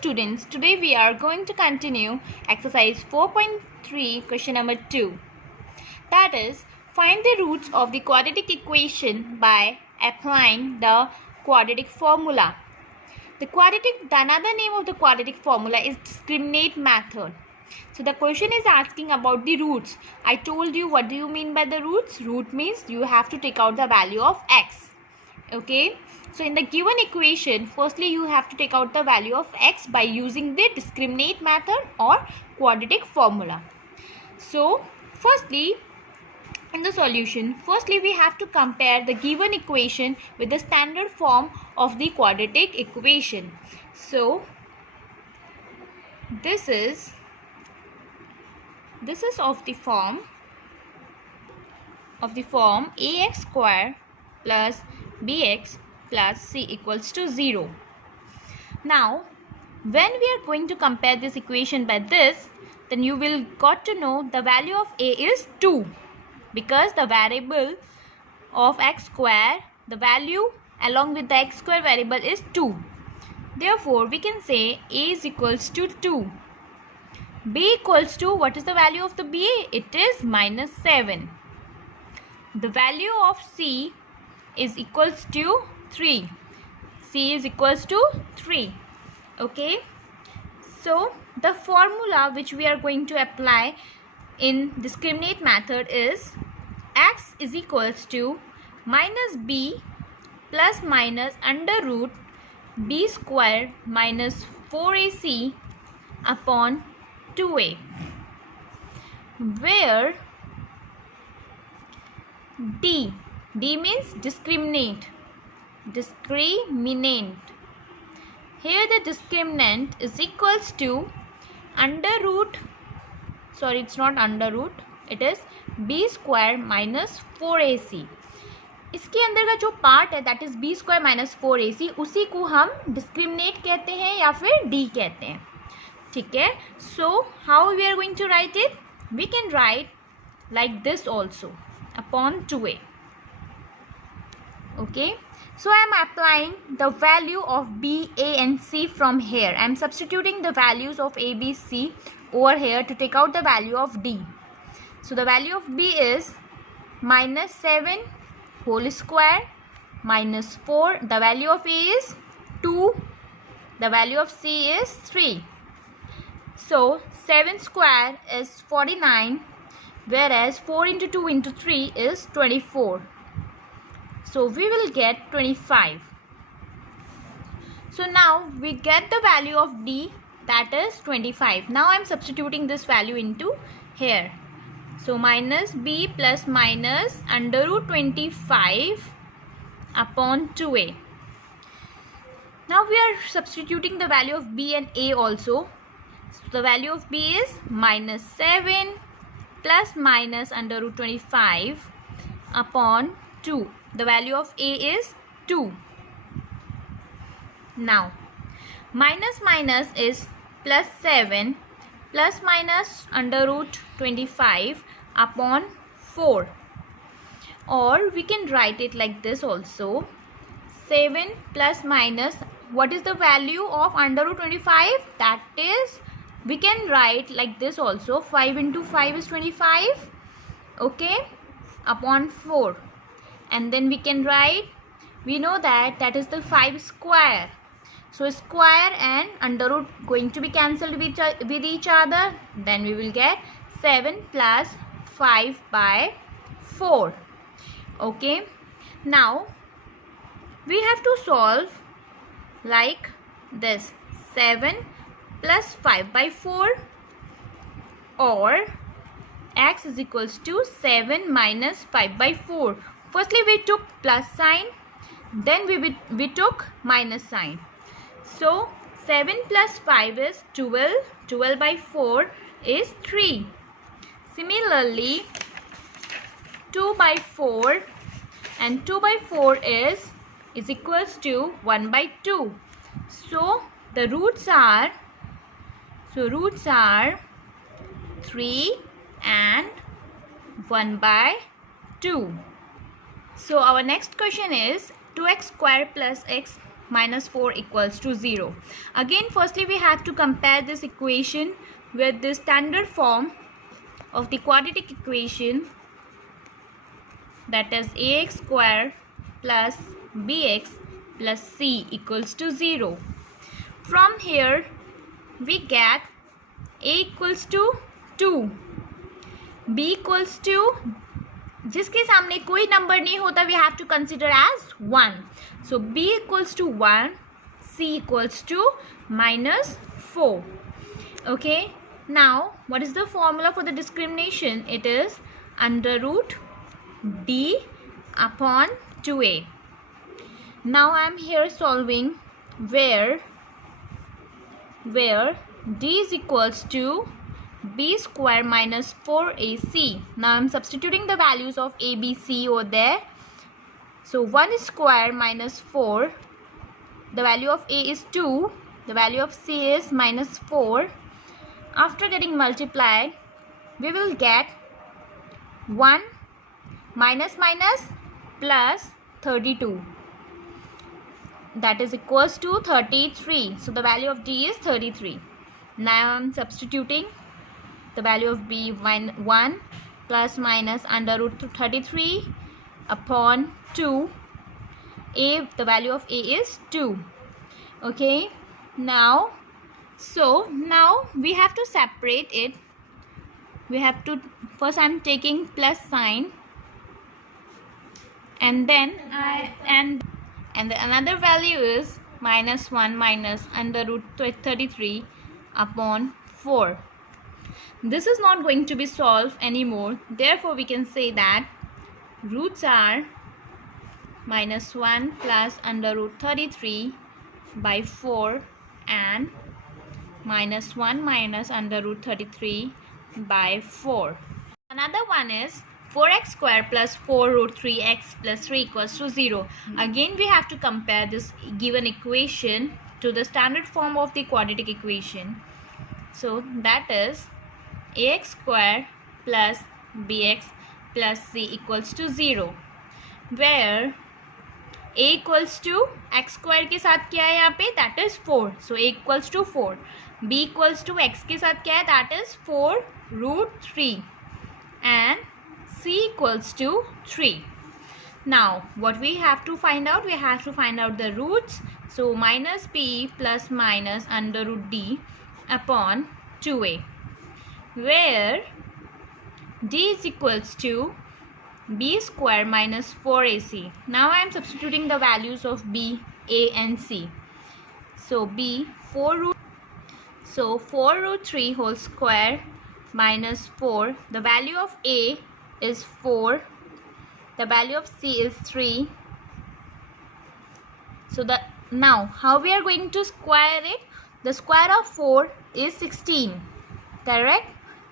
students, today we are going to continue exercise 4.3 question number 2. That is, find the roots of the quadratic equation by applying the quadratic formula. The another name of the quadratic formula is discriminant method. So the question is asking about the roots. I told you what do you mean by the roots? Root means you have to take out the value of x. Okay. So in the given equation, firstly you have to take out the value of x by using the discriminant method or quadratic formula. So firstly, in the solution, we have to compare the given equation with the standard form of the quadratic equation. So this is of the form ax square plus bx plus c equals to 0. Now, when we are going to compare this equation by this, then you will got to know the value of a is 2, because the variable of x square, the value along with the x square variable is 2. Therefore, we can say a is equals to 2. b equals to, what is the value of the b? It is minus 7. The value of c is equals to 3. C is equals to 3. Okay. So the formula which we are going to apply in discriminant method is x is equals to minus b plus minus under root b square minus 4ac upon 2a, where d means discriminant. Here the discriminant is equals to it is b square minus 4ac. इसके अंदर का जो part है that is b square minus 4ac, उसी को हम discriminant कहते हैं या फिर d कहते हैं. ठीक है. So how we are going to write it? We can write like this also, upon 2a. Okay. So I am applying the value of b, a and c from here. I am substituting the values of a, b, c over here to take out the value of d. So the value of b is minus 7 whole square minus 4. The value of a is 2. The value of c is 3. So 7 square is 49, whereas 4 into 2 into 3 is 24. So we will get 25. So now we get the value of d, that is 25. Now I am substituting this value into here. So minus b plus minus under root 25 upon 2a. Now we are substituting the value of b and a also. So the value of b is minus 7 plus minus under root 25 upon 2. The value of a is 2. Now, minus is plus 7 plus minus under root 25 upon 4. Or we can write it like this also. 7 plus minus, what is the value of under root 25? That is, we can write like this also. 5 into 5 is 25. Okay. Upon 4. And then we can write, we know that is the 5 square. So square and under root going to be cancelled with each other. Then we will get 7 plus 5 by 4. Okay. Now we have to solve like this. 7 plus 5 by 4, or x is equals to 7 minus 5 by 4. Firstly we took plus sign, then we took minus sign. So 7 plus 5 is 12. 12 by 4 is 3. Similarly 2 by 4 and 2 by 4 is equals to 1 by 2. So the roots are 3 and 1 by 2. So our next question is 2x square plus x minus 4 equals to 0. Again, firstly we have to compare this equation with the standard form of the quadratic equation, that is ax square plus bx plus c equals to 0. From here we get a equals to 2, b equals to, जिसके सामने कोई number नहीं होता we have to consider as 1. So b equals to 1, c equals to minus 4. Okay, now what is the formula for the discrimination? It is under root d upon 2a. Now I am here solving where d is equals to b square minus 4ac. Now I am substituting the values of a, b, c over there. So 1 square minus 4, the value of a is 2, the value of c is minus 4. After getting multiplied, we will get 1 minus minus plus 32. That is equals to 33. So the value of d is 33. Now I am substituting the value of b 1 plus minus under root 33 upon 2. A, the value of a is 2. Okay, now we have to separate it. We have to, first I am taking plus sign, and then and the another value is minus 1 minus under root 33 upon 4. This is not going to be solved anymore. Therefore, we can say that roots are minus 1 plus under root 33 by 4 and minus 1 minus under root 33 by 4. Another one is 4x square plus 4 root 3x plus 3 equals to 0. Again, we have to compare this given equation to the standard form of the quadratic equation. So that is ax square plus bx plus c equals to 0, where a equals to x square के साथ क्या है यहाँ पे, that is 4. So a equals to 4. b equals to x के साथ क्या है, that is 4 root 3, and c equals to 3. Now what we have to find out? We have to find out the roots. So minus b plus minus under root d upon 2a, where d is equals to b square minus 4ac. Now I am substituting the values of b, a and c. So b 4 root 3 whole square minus 4. The value of a is 4. The value of c is 3. So now how we are going to square it? The square of 4 is 16. Correct?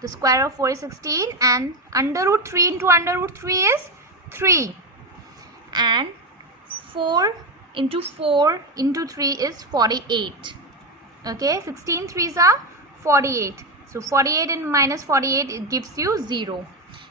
The square of 4 is 16, and under root 3 into under root 3 is 3, and 4 into 4 into 3 is 48. Okay, 16 3s are 48. So 48 and minus 48, it gives you 0.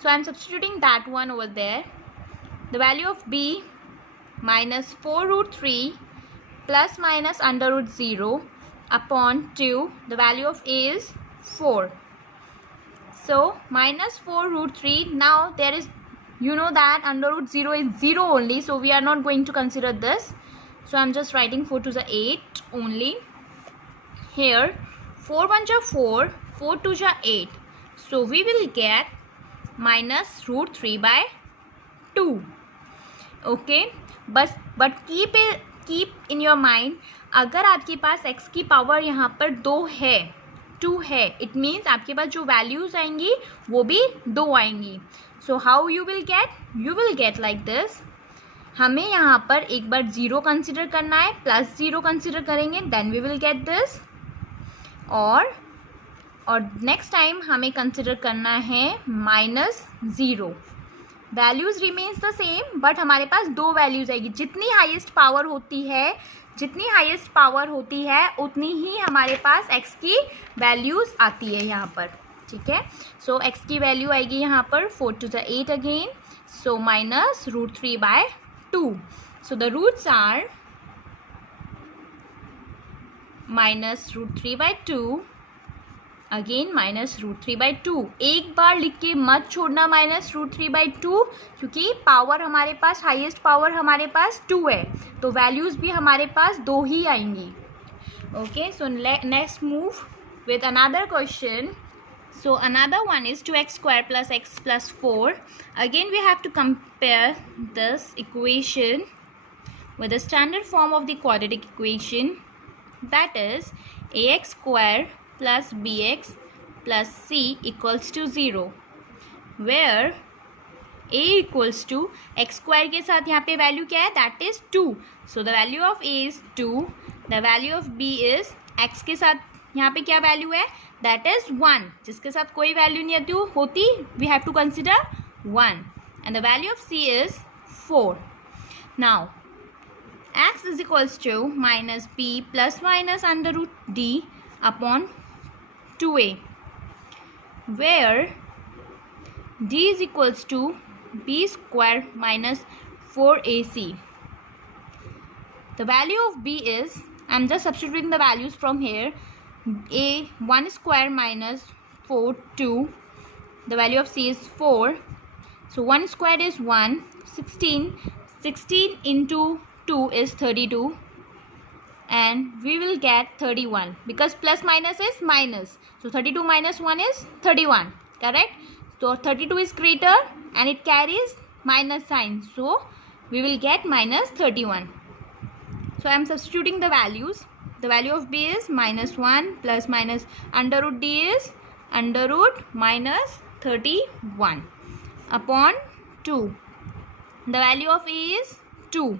So I am substituting that one over there. The value of b minus 4 root 3 plus minus under root 0 upon 2. The value of a is 4. So minus 4 root 3. Now there is, you know that under root 0 is 0 only, so we are not going to consider this. So I am just writing 4 to the 8 only. Here 4 1 ja 4, 4 2 ja 8. So we will get minus root 3 by 2. Okay, but keep in your mind, अगर आपके पास x की power यहाँ पर 2 है, 2 है, it means आपके पास जो values आएंगी वो भी 2 आएंगी. So how you will get like this. हमें यहाँ पर एक बार 0 कंसिडर करना है, प्लस 0 कंसिडर करेंगे, then we will get this. और नेक्स्ट टाइम हमें कंसिडर करना है minus 0. Values remains the same, but हमारे पास 2 वैल्यूज आएगी. जितनी हाईएस्ट पावर होती है उतनी ही हमारे पास x की वैल्यूज आती है यहाँ पर. ठीक है, सो x की वैल्यू आएगी यहाँ पर 4 to the 8 again, so minus root 3 by 2. So the roots are minus root 3/2, again minus root 3/2। एक बार लिख के मत छोड़ना माइनस रूट 3/2, क्योंकि पावर हमारे पास, हाईएस्ट पावर हमारे पास 2 है, तो वैल्यूज़ भी हमारे पास 2 ही आएंगी। Okay, so next move with another question. So another one is 2x square plus x plus 4. Again we have to compare this equation with the standard form of the quadratic equation, that is ax square plus bx plus c equals to 0, where a equals to x square के साथ यहाँ पे value क्या है, that is 2. So the value of a is 2, the value of b is x के साथ यहाँ पे क्या वैल्यू है, that is 1. जिसके साथ कोई वैल्यू नहीं होती we have to consider 1, and the value of c is 4. Now x is equals to minus b plus minus under root d upon 2a, where d is equals to b square minus 4ac. The value of b is, I am just substituting the values from here, a 1 square minus 4 2, the value of c is 4, so 1 square is 1, 16 into 2 is 32, and we will get 31, because plus minus is minus, so 32 minus 1 is 31, correct? So 32 is greater and it carries minus sign, so we will get minus 31. So I am substituting the values. The value of b is minus 1 plus minus under root d is under root minus 31 upon 2. The value of a is 2.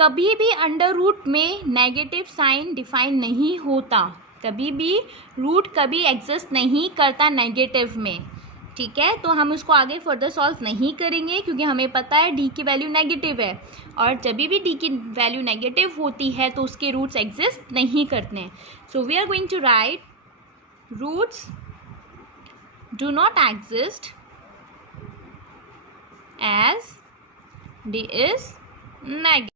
कभी भी under root में negative sign define नहीं होता, कभी भी root कभी exist नहीं करता नेगेटिव में, ठीक है? तो हम उसको आगे फर्दर सॉल्व नहीं करेंगे, क्योंकि हमें पता है डी की वैल्यू नेगेटिव है, और जब भी डी की वैल्यू नेगेटिव होती है तो उसके रूट्स एग्जिस्ट नहीं करते हैं. So we are going to write roots do not exist as D is negative.